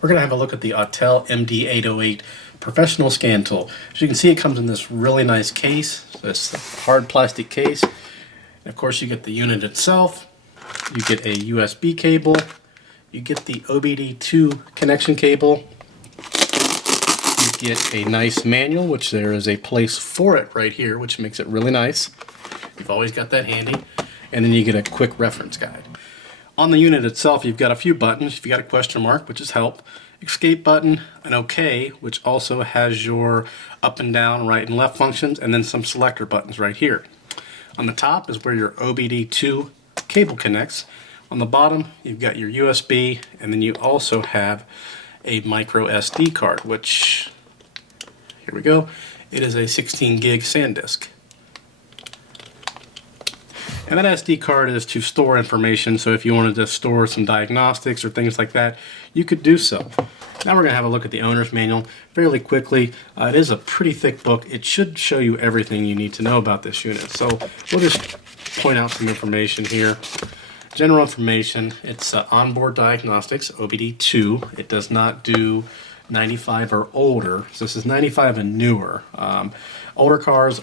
We're going to have a look at the Autel MD808 professional scan tool. As you can see, it comes in this really nice case, this hard plastic case. And of course, you get the unit itself, you get a USB cable, you get the Obd2 connection cable, you get a nice manual, which there is a place for it right here, which makes it really nice. You've always got that handy. And then you get a quick reference guide. On the unit itself, you've got a few buttons. You've got a question mark, which is help, escape button, an OK, which also has your up and down, right and left functions, and then some selector buttons right here. On the top is where your Obd2 cable connects. On the bottom, you've got your USB, and then you also have a micro SD card, which, here we go, it is a 16 gig SanDisk. And that SD card is to store information, so if you wanted to store some diagnostics or things like that, you could do so. Now we're going to have a look at the owner's manual fairly quickly. It is a pretty thick book. It should show you everything you need to know about this unit. So we'll just point out some information here. General information, it's onboard diagnostics, Obd2. It does not do 95 or older, so this is 95 and newer. Older cars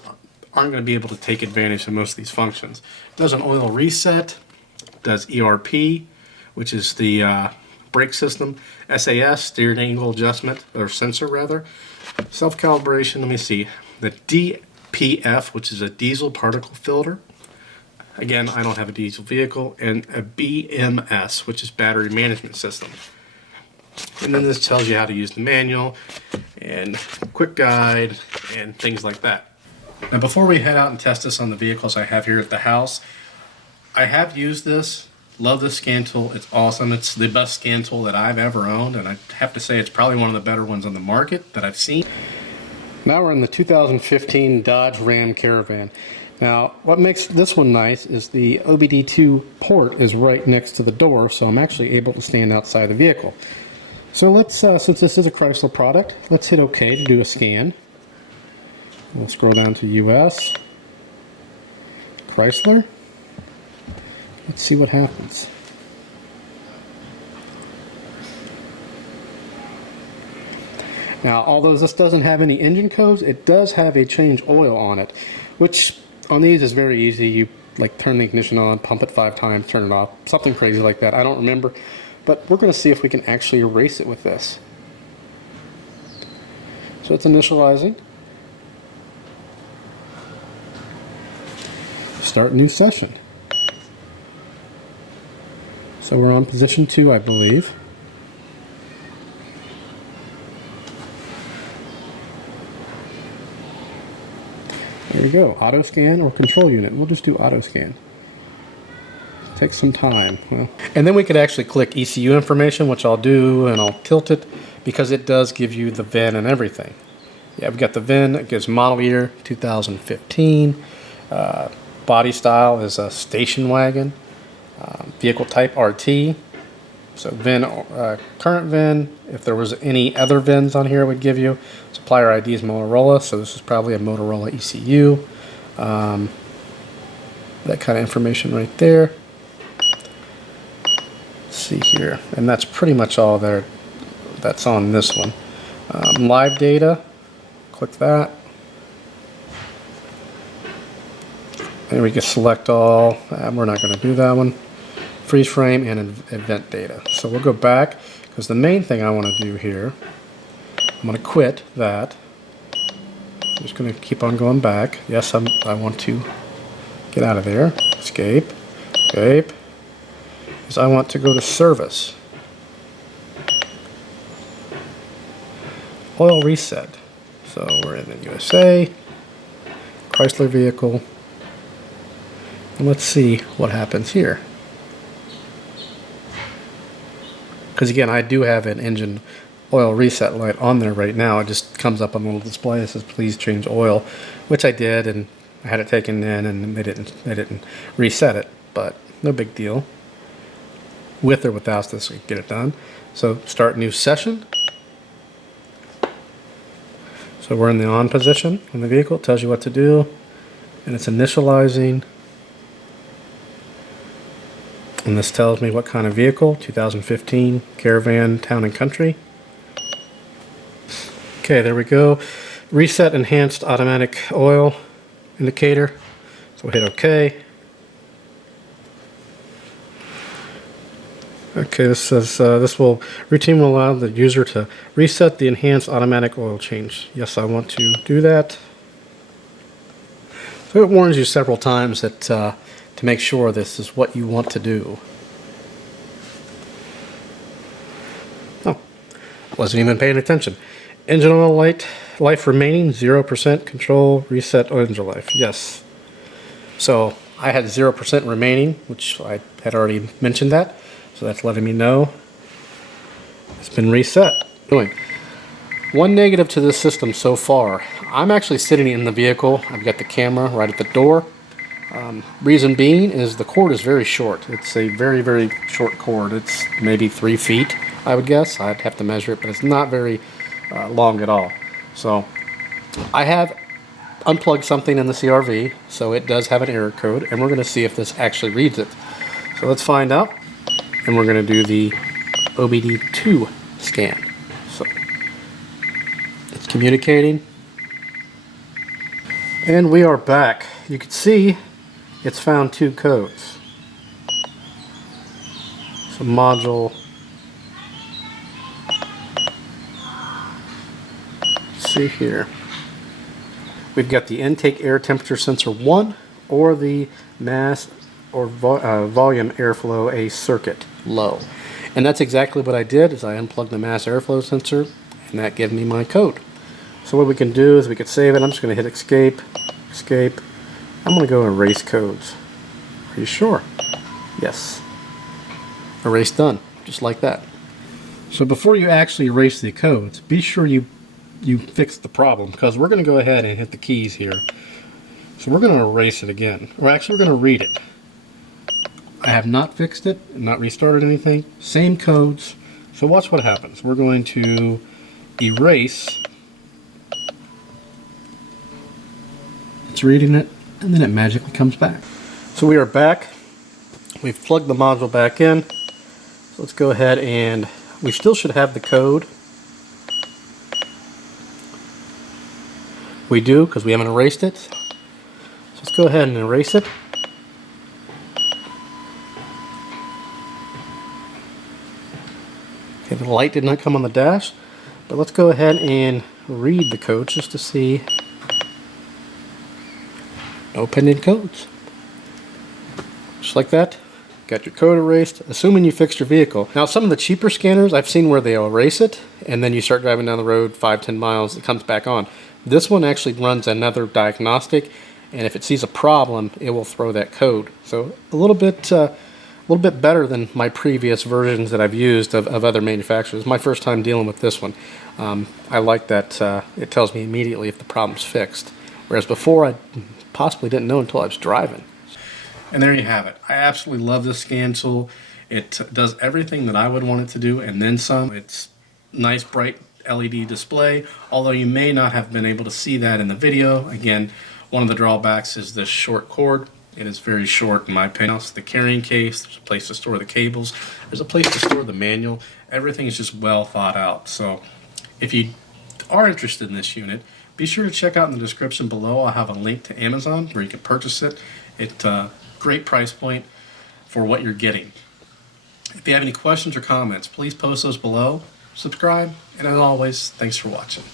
aren't going to be able to take advantage of most of these functions. It does an oil reset, does ERP, which is the brake system, SAS, steering angle adjustment, or sensor rather, self-calibration, let me see, the DPF, which is a diesel particle filter. Again, I don't have a diesel vehicle, and a BMS, which is battery management system. And then this tells you how to use the manual, and quick guide, and things like that. Now before we head out and test this on the vehicles I have here at the house, I have used this, love this scan tool, it's awesome, it's the best scan tool that I've ever owned, and I have to say it's probably one of the better ones on the market that I've seen. Now we're in the 2015 Dodge Ram Caravan. Now what makes this one nice is the Obd2 port is right next to the door, so I'm actually able to stand outside the vehicle. So let's, since this is a Chrysler product, let's hit OK to do a scan. We'll scroll down to US, Chrysler. Let's see what happens. Now, although this doesn't have any engine codes, it does have a change oil on it, which on these is very easy. You like turn the ignition on, pump it 5 times, turn it off, something crazy like that. I don't remember, but we're going to see if we can actually erase it with this. So it's initializing. Start new session. So we're on position 2, I believe. There we go. Auto scan or control unit. We'll just do auto scan. Takes some time. Well, and then we could actually click ECU information, which I'll do, and I'll tilt it because it does give you the VIN and everything. Yeah, we've got the VIN. It gives model year 2015. Body style is a station wagon. Vehicle type RT. So VIN, current VIN. If there was any other VINs on here, it would give you. Supplier ID is Motorola, so this is probably a Motorola ECU. That kind of information right there. Let's see here, and that's pretty much all there. That's on this one. Live data. Click that. And we can select all. We're not going to do that one. Freeze frame and event data. So we'll go back because the main thing I want to do here, I'm going to quit that. I'm just going to keep on going back. Yes, I want to get out of there. Escape. Escape. Because I want to go to service. Oil reset. So we're in the USA. Chrysler vehicle. And let's see what happens here. Because again, I do have an engine oil reset light on there right now. It just comes up on a little display that says please change oil, which I did, and I had it taken in, and they didn't reset it, but no big deal. With or without this, we can get it done. So start new session. So we're in the on position in the vehicle. It tells you what to do, and it's initializing. And this tells me what kind of vehicle, 2015 Caravan Town and Country. Okay, there we go. Reset enhanced automatic oil indicator. So we'll hit OK. Okay, this says routine will allow the user to reset the enhanced automatic oil change. Yes, I want to do that. So it warns you several times that to make sure this is what you want to do. Oh, wasn't even paying attention. Engine oil life remaining 0%. Control reset engine life. Yes. So I had 0% remaining, which I had already mentioned that. So that's letting me know it's been reset. One negative to this system so far, I'm actually sitting in the vehicle. I've got the camera right at the door. Reason being is the cord is very short. It's a very, very short cord. It's maybe 3 feet, I would guess. I'd have to measure it, but it's not very long at all. So I have unplugged something in the CRV, so it does have an error code, and we're going to see if this actually reads it. So let's find out. And we're going to do the Obd2 scan. So it's communicating. And we are back. You can see it's found 2 codes. So module. Let's see here. We've got the intake air temperature sensor 1 or the mass or volume airflow a circuit low. And that's exactly what I did, is I unplugged the mass airflow sensor, and that gave me my code. So what we can do is we could save it. I'm just going to hit escape, escape. I'm going to go erase codes. Are you sure? Yes. Erase done, just like that. So before you actually erase the codes, be sure you fix the problem, because we're going to go ahead and hit the keys here. So we're going to erase it again. Or actually we're going to read it. I have not fixed it, not restarted anything. Same codes. So watch what happens. We're going to erase. It's reading it, and then it magically comes back. So we are back. We've plugged the module back in. So let's go ahead, and we still should have the code. We do, because we haven't erased it. So let's go ahead and erase it. Okay, the light did not come on the dash, but let's go ahead and read the code just to see. No pending codes. Just like that. Got your code erased, assuming you fixed your vehicle. Now some of the cheaper scanners, I've seen where they'll erase it, and then you start driving down the road 5-10 miles, it comes back on. This one actually runs another diagnostic, and if it sees a problem, it will throw that code. So a little bit better than my previous versions that I've used of other manufacturers. It's my first time dealing with this one. I like that it tells me immediately if the problem's fixed. Whereas before, I possibly didn't know until I was driving. And there you have it. I absolutely love this scan tool. It does everything that I would want it to do, and then some. It's nice, bright LED display, although you may not have been able to see that in the video. Again, one of the drawbacks is this short cord. It is very short in my opinion. The carrying case, there's a place to store the cables, there's a place to store the manual. Everything is just well thought out. So if you are interested in this unit, be sure to check out in the description below. I'll have a link to Amazon where you can purchase it. It's a great price point for what you're getting. If you have any questions or comments, please post those below. Subscribe, and as always, thanks for watching.